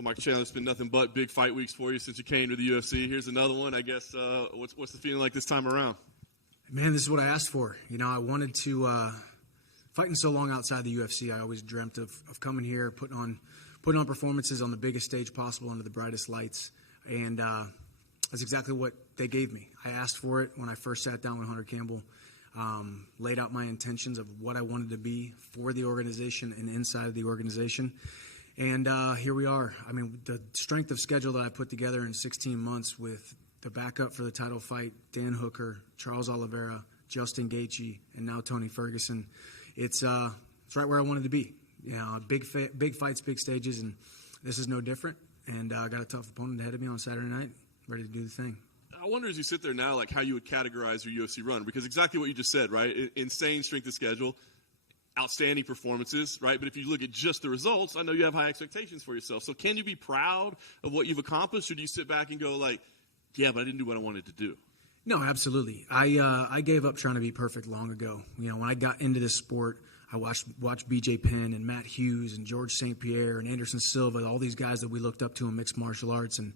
Well, Michael Chandler, it's been nothing but big fight weeks for you since you came to the UFC. Here's another one. I guess what's the feeling like this time around? Man, this is what I asked for. You know, I wanted to fighting so long outside the UFC. I always dreamt of coming here, putting on performances on the biggest stage possible under the brightest lights, and that's exactly what they gave me. I asked for it when I first sat down with Hunter Campbell, laid out my intentions of what I wanted to be for the organization and inside of the organization. And here we are. I mean, the strength of schedule that I put together in 16 months with the backup for the title fight, Dan Hooker, Charles Oliveira, Justin Gaethje, and now Tony Ferguson. It's right where I wanted to be. You know, big fights, big stages, and this is no different. And I got a tough opponent ahead of me on Saturday night, ready to do the thing. I wonder as you sit there now, like how you would categorize your UFC run, because exactly what you just said, right? Insane strength of schedule. Outstanding performances, right? But if you look at just the results, I know you have high expectations for yourself. So can you be proud of what you've accomplished, or do you sit back and go like, yeah, but I didn't do what I wanted to do? No, absolutely. I gave up trying to be perfect long ago. You know, when I got into this sport, I watched BJ Penn and Matt Hughes and George St. Pierre and Anderson Silva, all these guys that we looked up to in mixed martial arts, and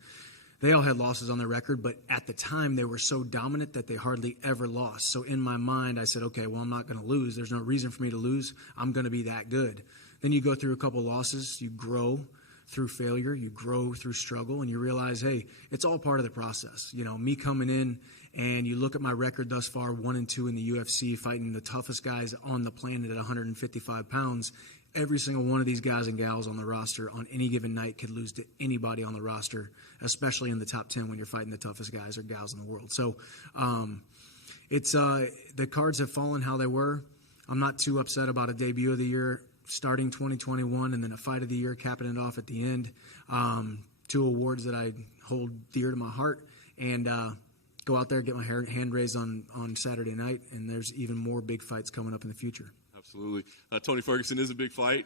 they all had losses on their record, but at the time they were so dominant that they hardly ever lost. So in my mind, I said, okay, well, I'm not going to lose. There's no reason for me to lose. I'm going to be that good. Then you go through a couple losses, you grow through failure, you grow through struggle, and you realize, hey, it's all part of the process. You know, me coming in, and you look at my record thus far, 1-2 in the UFC, fighting the toughest guys on the planet at 155 pounds. Every single one of these guys and gals on the roster on any given night could lose to anybody on the roster, especially in the top 10 when you're fighting the toughest guys or gals in the world. So it's the cards have fallen how they were. I'm not too upset about a debut of the year starting 2021 and then a fight of the year capping it off at the end. 2 awards that I hold dear to my heart, and go out there, get my hand raised on Saturday night, and there's even more big fights coming up in the future. Absolutely. Tony Ferguson is a big fight.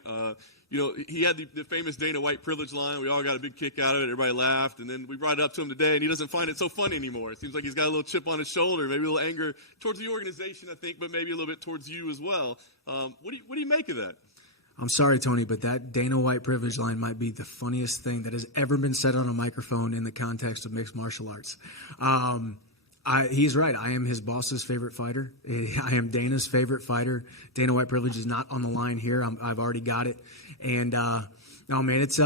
You know, he had the famous Dana White privilege line. We all got a big kick out of it. Everybody laughed. And then we brought it up to him today, and he doesn't find it so funny anymore. It seems like he's got a little chip on his shoulder, maybe a little anger towards the organization, I think, but maybe a little bit towards you as well. What do you make of that? I'm sorry, Tony, but that Dana White privilege line might be the funniest thing that has ever been said on a microphone in the context of mixed martial arts. He's right. I am his boss's favorite fighter. I am Dana's favorite fighter. Dana White privilege is not on the line here. I've already got it. And no, man, it's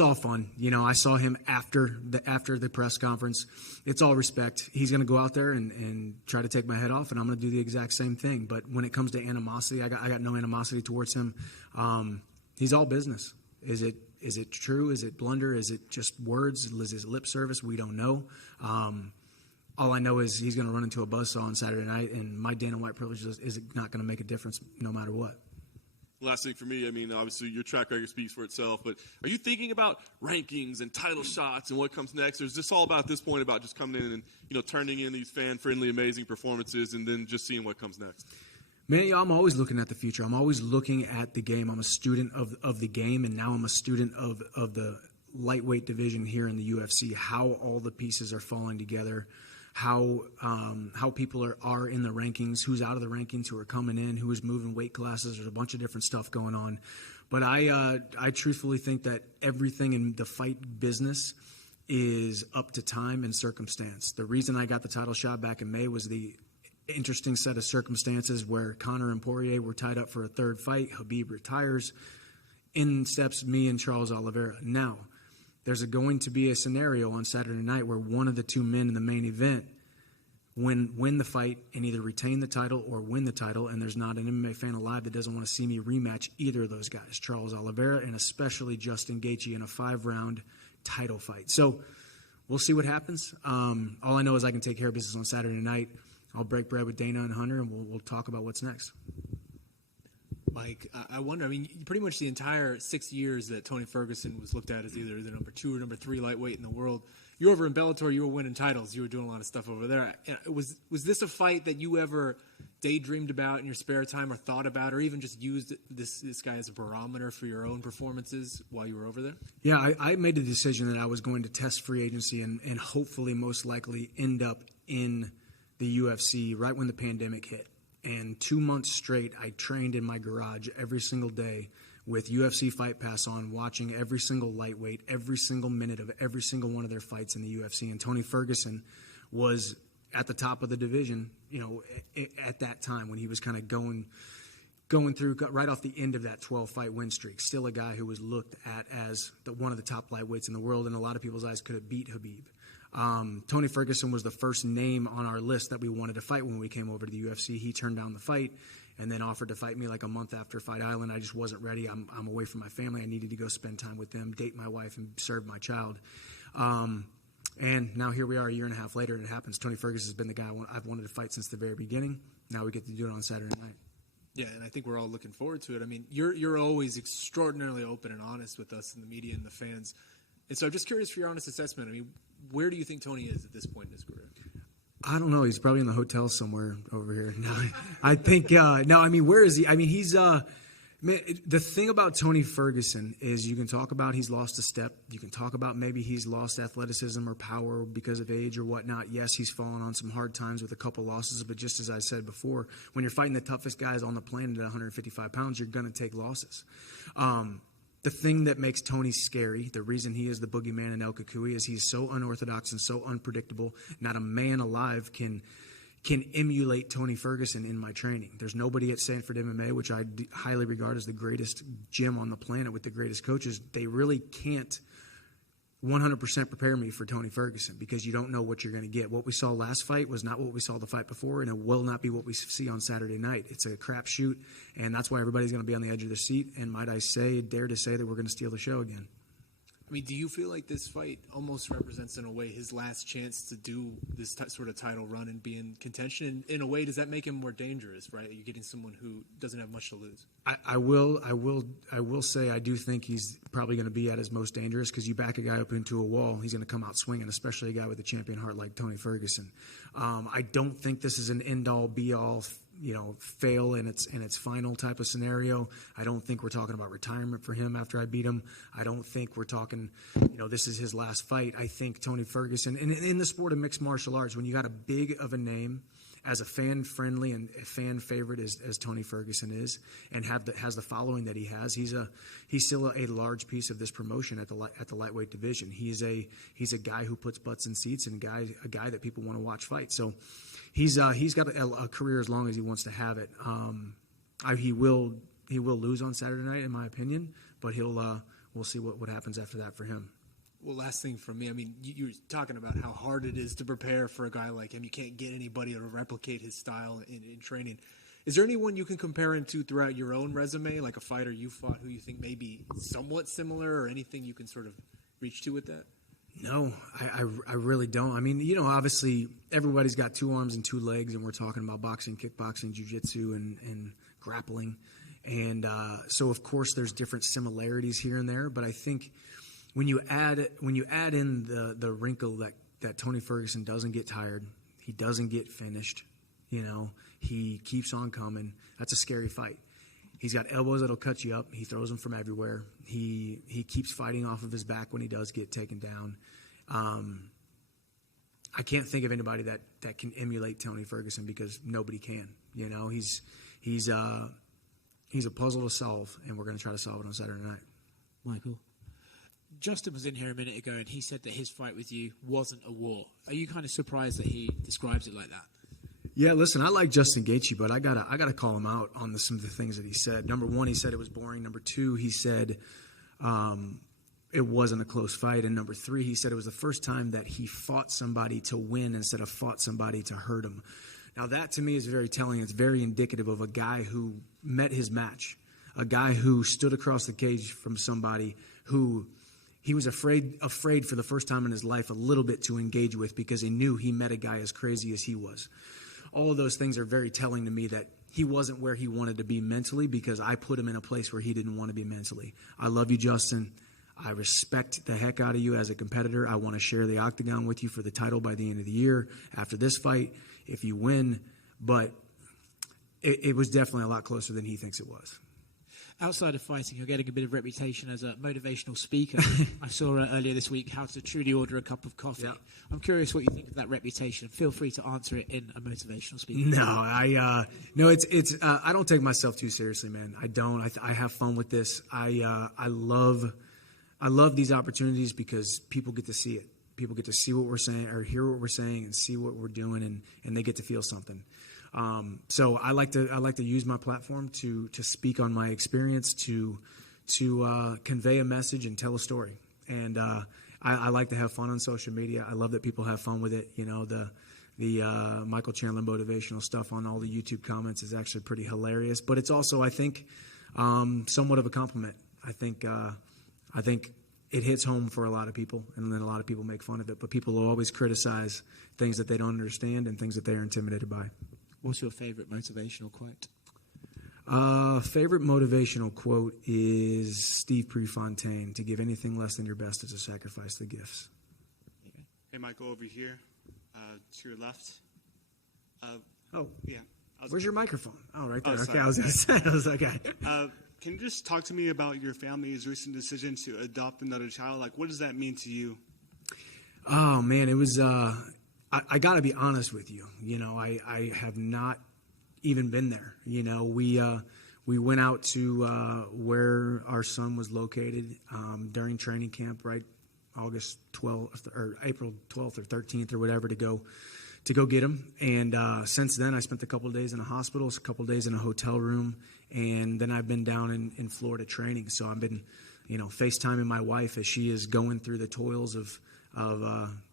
all fun. You know, I saw him after the press conference. It's all respect. He's going to go out there and try to take my head off, and I'm going to do the exact same thing. But when it comes to animosity, I got no animosity towards him. He's all business. Is it true? Is it blunder? Is it just words? Is it lip service? We don't know. All I know is he's going to run into a buzzsaw on Saturday night, and my Dana White privilege is not going to make a difference no matter what. Last thing for me, I mean, obviously your track record speaks for itself, but are you thinking about rankings and title shots and what comes next, or is this all about this point about just coming in and, you know, turning in these fan-friendly, amazing performances and then just seeing what comes next? Man, yeah, I'm always looking at the future. I'm always looking at the game. I'm a student of the game, and now I'm a student of the lightweight division here in the UFC, how all the pieces are falling together, how people are in the rankings, who's out of the rankings, who are coming in, who is moving weight classes. There's a bunch of different stuff going on. But I truthfully think that everything in the fight business is up to time and circumstance. The reason I got the title shot back in May was the interesting set of circumstances where Conor and Poirier were tied up for a third fight. Khabib retires. In steps me and Charles Oliveira. Now, there's going to be a scenario on Saturday night where one of the two men in the main event win the fight and either retain the title or win the title, and there's not an MMA fan alive that doesn't want to see me rematch either of those guys, Charles Oliveira and especially Justin Gaethje, in a 5-round title fight. So we'll see what happens. All I know is I can take care of business on Saturday night. I'll break bread with Dana and Hunter, and we'll talk about what's next. Mike, I wonder, I mean, pretty much the entire 6 years that Tony Ferguson was looked at as either the number 2 or number 3 lightweight in the world, you were over in Bellator, you were winning titles, you were doing a lot of stuff over there. Was this a fight that you ever daydreamed about in your spare time or thought about, or even just used this guy as a barometer for your own performances while you were over there? Yeah, I made a decision that I was going to test free agency and hopefully most likely end up in the UFC right when the pandemic hit. And 2 months straight, I trained in my garage every single day with UFC Fight Pass on, watching every single lightweight, every single minute of every single one of their fights in the UFC. And Tony Ferguson was at the top of the division, at that time when he was kind of going through right off the end of that 12-fight win streak. Still a guy who was looked at as one of the top lightweights in the world, and a lot of people's eyes could have beat Khabib. Tony Ferguson was the first name on our list that we wanted to fight when we came over to the UFC. He turned down the fight and then offered to fight me like a month after Fight Island. I just wasn't ready. I'm away from my family. I needed to go spend time with them, date my wife, and serve my child. And now here we are a year and a half later, and it happens. Tony Ferguson has been the guy I've wanted to fight since the very beginning. Now we get to do it on Saturday night. Yeah, and I think we're all looking forward to it. I mean, you're always extraordinarily open and honest with us and the media and the fans. And so I'm just curious for your honest assessment. I mean, where do you think Tony is at this point in his career? I don't know. He's probably in the hotel somewhere over here. No, I think no. I mean, where is he? I mean, he's man. The thing about Tony Ferguson is you can talk about he's lost a step. You can talk about maybe he's lost athleticism or power because of age or whatnot. Yes, he's fallen on some hard times with a couple losses. But just as I said before, when you're fighting the toughest guys on the planet at 155 pounds, you're going to take losses. The thing that makes Tony scary, the reason he is the boogeyman in El Kukui, is he's so unorthodox and so unpredictable. Not a man alive can emulate Tony Ferguson in my training. There's nobody at Sanford MMA, which I highly regard as the greatest gym on the planet with the greatest coaches. They really can't 100% prepare me for Tony Ferguson because you don't know what you're going to get. What we saw last fight was not what we saw the fight before, and it will not be what we see on Saturday night. It's a crapshoot, and that's why everybody's going to be on the edge of their seat. And might I dare to say that we're going to steal the show again. I mean, do you feel like this fight almost represents, in a way, his last chance to do this sort of title run and be in contention? And in a way, does that make him more dangerous, right? You're getting someone who doesn't have much to lose. I will say I do think he's probably going to be at his most dangerous because you back a guy up into a wall, he's going to come out swinging, especially a guy with a champion heart like Tony Ferguson. I don't think this is an end-all, be-all, fail in its final type of scenario. I don't think we're talking about retirement for him after I beat him. I don't think we're talking, this is his last fight. I think Tony Ferguson, and in the sport of mixed martial arts, when you got a big of a name as a fan-friendly and a fan favorite as Tony Ferguson is, and has the following that he has, he's still a large piece of this promotion at the lightweight division. He's a guy who puts butts in seats and a guy that people want to watch fight. So he's got a career as long as he wants to have it. He will lose on Saturday night, in my opinion, but we'll see what happens after that for him. Well, last thing from me, I mean, you're talking about how hard it is to prepare for a guy like him. You can't get anybody to replicate his style in training. Is there anyone you can compare him to throughout your own resume, like a fighter you fought who you think may be somewhat similar, or anything you can sort of reach to with that? No, I really don't. I mean, obviously everybody's got 2 arms and 2 legs, and we're talking about boxing, kickboxing, jiu-jitsu, and grappling. And so, of course, there's different similarities here and there. But I think when you add in the wrinkle that Tony Ferguson doesn't get tired, he doesn't get finished, he keeps on coming, that's a scary fight. He's got elbows that'll cut you up. He throws them from everywhere. He keeps fighting off of his back when he does get taken down. I can't think of anybody that can emulate Tony Ferguson because nobody can. He's a puzzle to solve, and we're going to try to solve it on Saturday night. Michael, Justin was in here a minute ago, and he said that his fight with you wasn't a war. Are you kind of surprised that he describes it like that? Yeah, listen, I like Justin Gaethje, but I gotta call him out on some of the things that he said. Number 1, he said it was boring. Number 2, he said it wasn't a close fight. And number 3, he said it was the first time that he fought somebody to win instead of fought somebody to hurt him. Now that to me is very telling. It's very indicative of a guy who met his match, a guy who stood across the cage from somebody who he was afraid for the first time in his life a little bit to engage with because he knew he met a guy as crazy as he was. All of those things are very telling to me that he wasn't where he wanted to be mentally because I put him in a place where he didn't want to be mentally. I love you, Justin. I respect the heck out of you as a competitor. I want to share the octagon with you for the title by the end of the year after this fight if you win. But it was definitely a lot closer than he thinks it was. Outside of fighting, you're getting a bit of reputation as a motivational speaker. I saw earlier this week how to truly order a cup of coffee. Yeah. I'm curious what you think of that reputation. Feel free to answer it in a motivational speaker. No, it's I don't take myself too seriously, man. I don't. I have fun with this. I love these opportunities because people get to see it. People get to see what we're saying or hear what we're saying and see what we're doing, and they get to feel something. So I like to use my platform to speak on my experience, to convey a message and tell a story. And I like to have fun on social media. I love that people have fun with it. You know, the Michael Chandler motivational stuff on all the YouTube comments is actually pretty hilarious. But it's also, I think, somewhat of a compliment. I think it hits home for a lot of people, and then a lot of people make fun of it. But people will always criticize things that they don't understand and things that they are intimidated by. What's your favorite motivational quote? Favorite motivational quote is Steve Prefontaine: "To give anything less than your best is a sacrifice to gifts." Hey, Michael, over here, to your left. Yeah. Where's your microphone? Oh, right there. Oh, okay, sorry. I was going to say. I was like, okay. Can you just talk to me about your family's recent decision to adopt another child? Like, what does that mean to you? Oh man, it was. I got to be honest with you. You know, I have not even been there. You know, we went out to where our son was located during training camp, right? August 12th or April 12th or 13th or whatever to go get him. And since then, I spent a couple of days in a hospital, a couple of days in a hotel room, and then I've been down in Florida training. So I've been, FaceTiming my wife as she is going through the toils of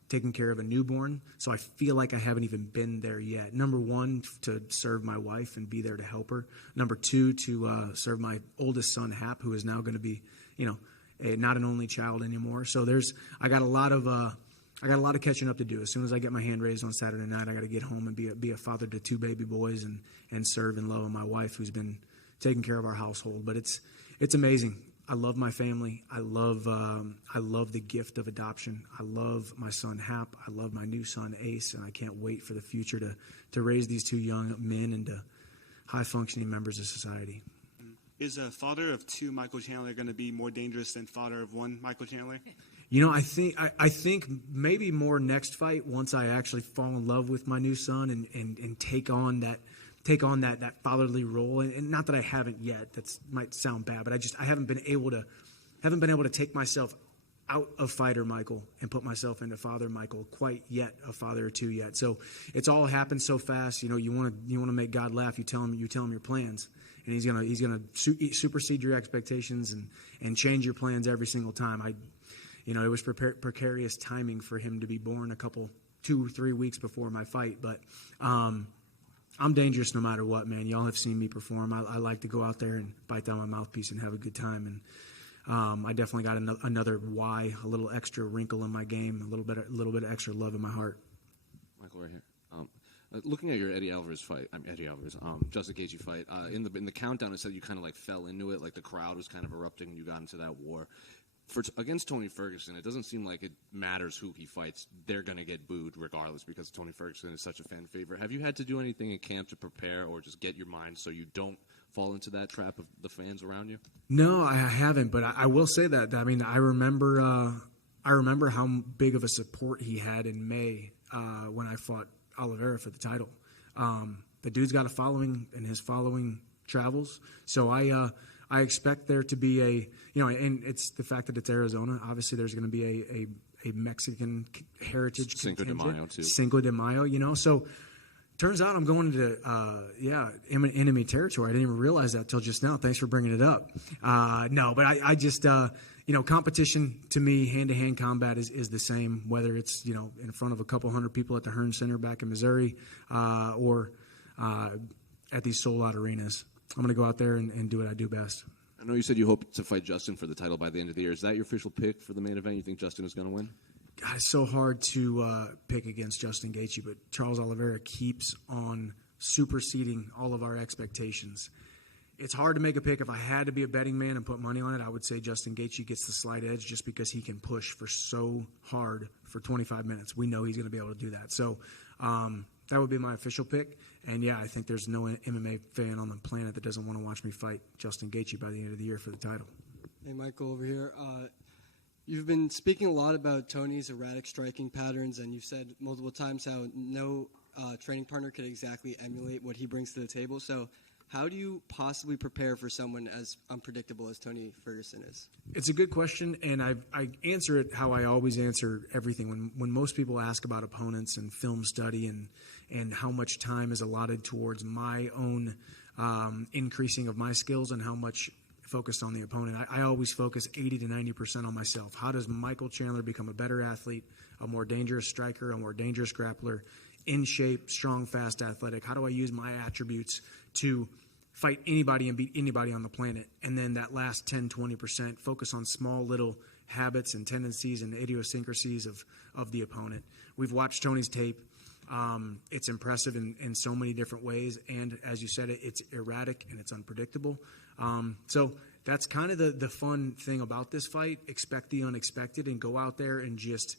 taking care of a newborn. So I feel like I haven't even been there yet. Number one, to serve my wife and be there to help her. Number two, to serve my oldest son, Hap, who is now going to be, not an only child anymore. So I got a lot of catching up to do. As soon as I get my hand raised on Saturday night, I got to get home and be a father to two baby boys and serve and love my wife, who's been taking care of our household. But it's amazing. I love my family. I love the gift of adoption. I love my son Hap. I love my new son Ace, and I can't wait for the future to raise these two young men into high functioning members of society. Is a father of two Michael Chandler going to be more dangerous than father of one Michael Chandler? I think maybe more next fight, once I actually fall in love with my new son and take on that fatherly role. And not that I haven't yet. That might sound bad, but I haven't been able to take myself out of fighter Michael and put myself into father Michael quite yet, a father or two yet. So it's all happened so fast. You want to make God laugh. You tell him your plans, and he's gonna supersede your expectations and change your plans every single time. It was precarious timing for him to be born 2-3 weeks before my fight, but I'm dangerous no matter what, man. Y'all have seen me perform. I like to go out there and bite down my mouthpiece and have a good time, and I definitely got another why, a little extra wrinkle in my game, a little bit of extra love in my heart. Michael, right here. Looking at your Justin Gaethje fight, in the countdown, it said you kind of like fell into it, like the crowd was kind of erupting and you got into that war. Against Tony Ferguson, it doesn't seem like it matters who he fights. They're going to get booed regardless because Tony Ferguson is such a fan favorite. Have you had to do anything in camp to prepare or just get your mind so you don't fall into that trap of the fans around you? No, I haven't, but I will say that. I mean, I remember how big of a support he had in May when I fought Oliveira for the title. The dude's got a following, and his following travels. So I expect there to be and it's the fact that it's Arizona. Obviously, there's going to be a Mexican heritage Cinco de Mayo too. Cinco de Mayo, So turns out I'm going into enemy territory. I didn't even realize that till just now. Thanks for bringing it up. No, but I just competition to me, hand-to-hand combat is the same, whether it's in front of a couple hundred people at the Hearn Center back in Missouri or at these sold-out arenas. I'm going to go out there and do what I do best. I know you said you hope to fight Justin for the title by the end of the year. Is that your official pick for the main event? You think Justin is going to win? God, it's so hard to pick against Justin Gaethje, but Charles Oliveira keeps on superseding all of our expectations. It's hard to make a pick. If I had to be a betting man and put money on it, I would say Justin Gaethje gets the slight edge just because he can push for so hard for 25 minutes. We know he's going to be able to do that. So that would be my official pick. And yeah, I think there's no MMA fan on the planet that doesn't want to watch me fight Justin Gaethje by the end of the year for the title. Hey, Michael, over here. You've been speaking a lot about Tony's erratic striking patterns, and you've said multiple times how no training partner could exactly emulate what he brings to the table. So how do you possibly prepare for someone as unpredictable as Tony Ferguson is? It's a good question, and I answer it how I always answer everything. When most people ask about opponents and film study and how much time is allotted towards my own increasing of my skills and how much focused on the opponent, I always focus 80 to 90% on myself. How does Michael Chandler become a better athlete, a more dangerous striker, a more dangerous grappler, in shape, strong, fast, athletic? How do I use my attributes to fight anybody and beat anybody on the planet? And then that last 10, 20%, focus on small little habits and tendencies and idiosyncrasies of the opponent. We've watched Tony's tape. It's impressive in so many different ways. And as you said, it's erratic and it's unpredictable. So that's kind of the fun thing about this fight. Expect the unexpected and go out there and just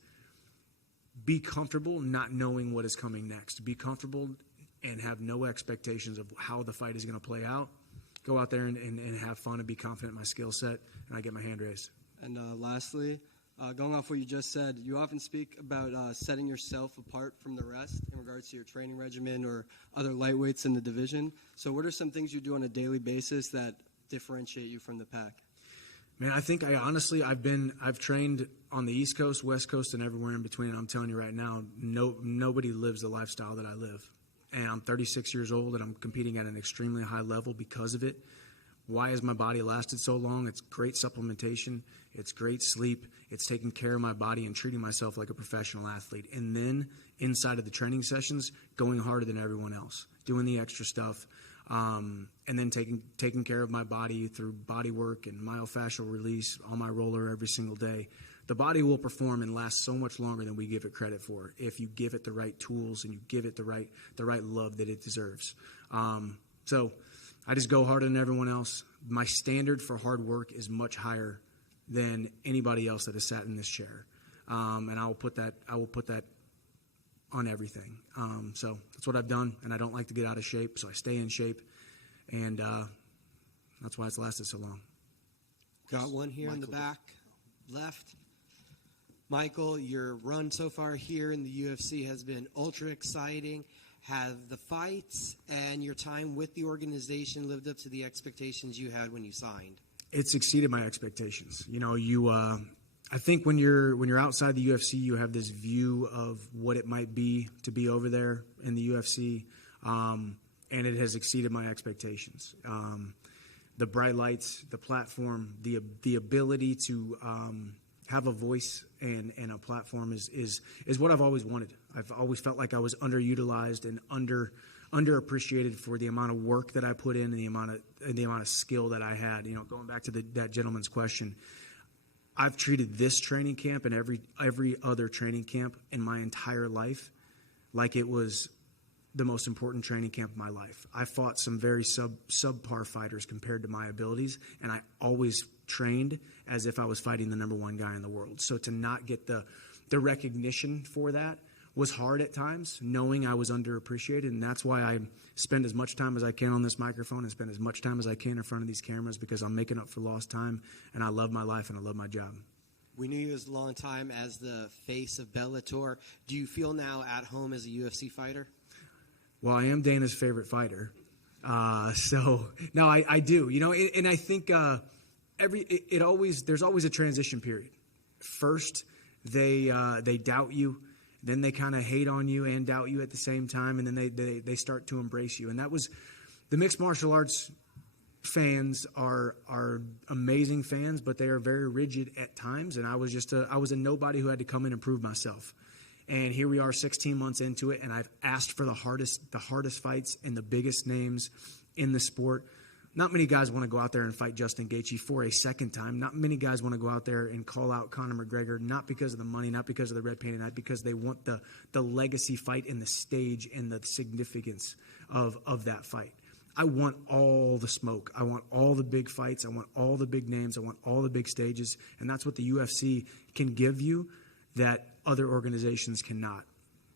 be comfortable not knowing what is coming next. Be comfortable and have no expectations of how the fight is going to play out. Go out there and have fun and be confident in my skill set, and I get my hand raised. And lastly, going off what you just said, you often speak about setting yourself apart from the rest in regards to your training regimen or other lightweights in the division. So what are some things you do on a daily basis that differentiate you from the pack? Man, I think I've trained on the East Coast, West Coast, and everywhere in between. And I'm telling you right now, nobody lives the lifestyle that I live. And I'm 36 years old, and I'm competing at an extremely high level because of it. Why has my body lasted so long? It's great supplementation. It's great sleep. It's taking care of my body and treating myself like a professional athlete. And then inside of the training sessions, going harder than everyone else, doing the extra stuff, and then taking care of my body through body work and myofascial release on my roller every single day. The body will perform and last so much longer than we give it credit for if you give it the right tools and you give it the right love that it deserves. So I just go harder than everyone else. My standard for hard work is much higher than anybody else that has sat in this chair, and I will put that on everything. So that's what I've done, and I don't like to get out of shape, so I stay in shape, and that's why it's lasted so long. Got one here in the back left. Michael, your run so far here in the UFC has been ultra exciting. Have the fights and your time with the organization lived up to the expectations you had when you signed? It's exceeded my expectations. You know, I think when you're outside the UFC, you have this view of what it might be to be over there in the UFC, and it has exceeded my expectations. The bright lights, the platform, the ability to have a voice and a platform is what I've always wanted. I've always felt like I was underutilized and underappreciated for the amount of work that I put in and the amount of skill that I had. You know, going back to that gentleman's question, I've treated this training camp and every other training camp in my entire life like it was the most important training camp of my life. I fought some very subpar fighters compared to my abilities, and I always trained as if I was fighting the number one guy in the world. So to not get the recognition for that was hard at times, knowing I was underappreciated, and that's why I spend as much time as I can on this microphone and spend as much time as I can in front of these cameras, because I'm making up for lost time, and I love my life and I love my job. We knew you as a long time as the face of Bellator. Do you feel now at home as a UFC fighter? Well, I am Dana's favorite fighter. So no, I do, you know, and I think there's always a transition period. First, they doubt you, then they kind of hate on you and doubt you at the same time, and then they start to embrace you. And that was the mixed martial arts fans are amazing fans, but they are very rigid at times. And I was a nobody who had to come in and prove myself. And here we are 16 months into it, and I've asked for the hardest fights and the biggest names in the sport. Not many guys want to go out there and fight Justin Gaethje for a second time. Not many guys want to go out there and call out Conor McGregor, not because of the money, not because of the red paint, not because they want the legacy fight and the stage and the significance of that fight. I want all the smoke. I want all the big fights. I want all the big names. I want all the big stages. And that's what the UFC can give you that other organizations cannot.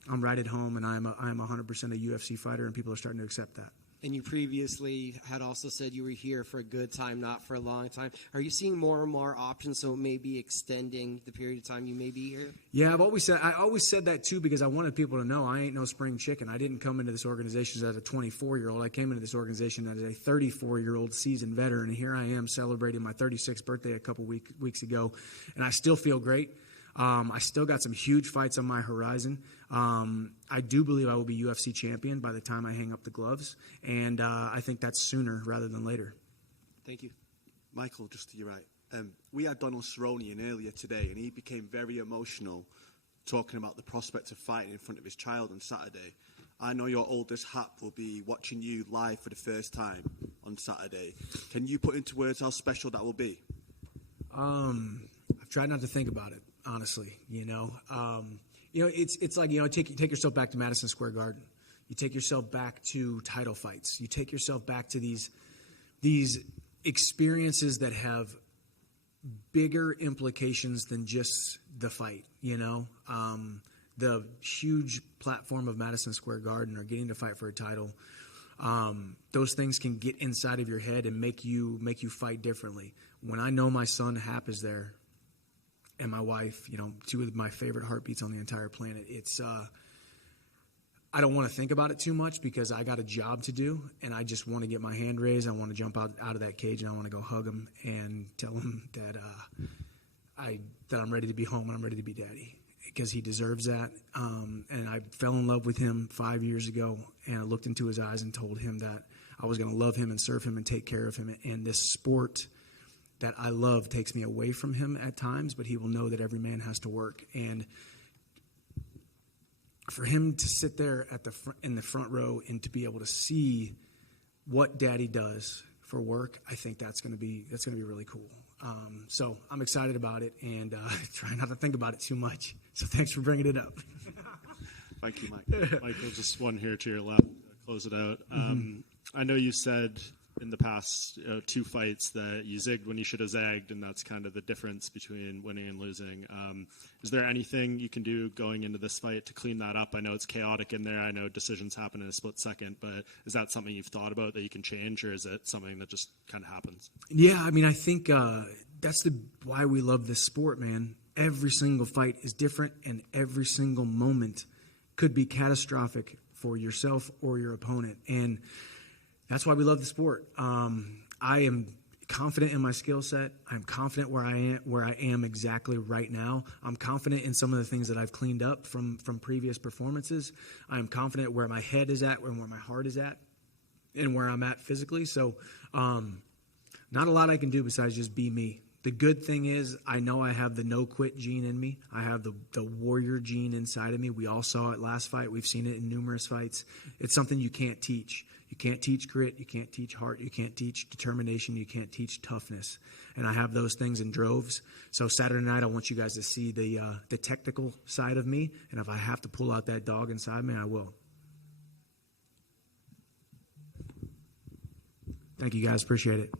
I'm right at home, and I'm 100% a UFC fighter, and people are starting to accept that. And you previously had also said you were here for a good time, not for a long time. Are you seeing more and more options, so maybe extending the period of time you may be here? Yeah, I always said that too, because I wanted people to know I ain't no spring chicken. I didn't come into this organization as a 24-year-old. I came into this organization as a 34-year-old seasoned veteran, and here I am celebrating my 36th birthday a couple weeks ago, and I still feel great. I still got some huge fights on my horizon. I do believe I will be UFC champion by the time I hang up the gloves, and I think that's sooner rather than later. Thank you. Michael, just to your right. We had Donald Cerrone in earlier today, and he became very emotional talking about the prospect of fighting in front of his child on Saturday. I know your oldest Hap will be watching you live for the first time on Saturday. Can you put into words how special that will be? I've tried not to think about it, honestly. It's like, take yourself back to Madison Square Garden. You take yourself back to title fights. You take yourself back to these experiences that have bigger implications than just the fight. The huge platform of Madison Square Garden, or getting to fight for a title. Those things can get inside of your head and make you fight differently. When I know my son Hap is there, and my wife, two of my favorite heartbeats on the entire planet, it's I don't want to think about it too much, because I got a job to do, and I just want to get my hand raised. I want to jump out of that cage, and I want to go hug him and tell him that I'm ready to be home and I'm ready to be daddy, because he deserves that. And I fell in love with him 5 years ago, and I looked into his eyes and told him that I was going to love him and serve him and take care of him. And this sport that I love takes me away from him at times, but he will know that every man has to work. And for him to sit there in the front row and to be able to see what daddy does for work, I think that's going to be really cool. So I'm excited about it, and try not to think about it too much. So thanks for bringing it up. Thank you, Mike. Michael, just one here to your left. Close it out. I know you said in the past 2 fights that you zigged when you should have zagged, and that's kind of the difference between winning and losing. Is there anything you can do going into this fight to clean that up? I know it's chaotic in there. I know decisions happen in a split second, but is that something you've thought about that you can change, or is it something that just kind of happens? Yeah, I think that's why we love this sport, man. Every single fight is different, and every single moment could be catastrophic for yourself or your opponent. And that's why we love the sport. I am confident in my skill set. I'm confident where I am exactly right now. I'm confident in some of the things that I've cleaned up from previous performances. I'm confident where my head is at and where my heart is at and where I'm at physically. So not a lot I can do besides just be me. The good thing is I know I have the no-quit gene in me. I have the warrior gene inside of me. We all saw it last fight. We've seen it in numerous fights. It's something you can't teach. You can't teach grit. You can't teach heart. You can't teach determination. You can't teach toughness. And I have those things in droves. So Saturday night, I want you guys to see the technical side of me. And if I have to pull out that dog inside me, I will. Thank you, guys. Appreciate it.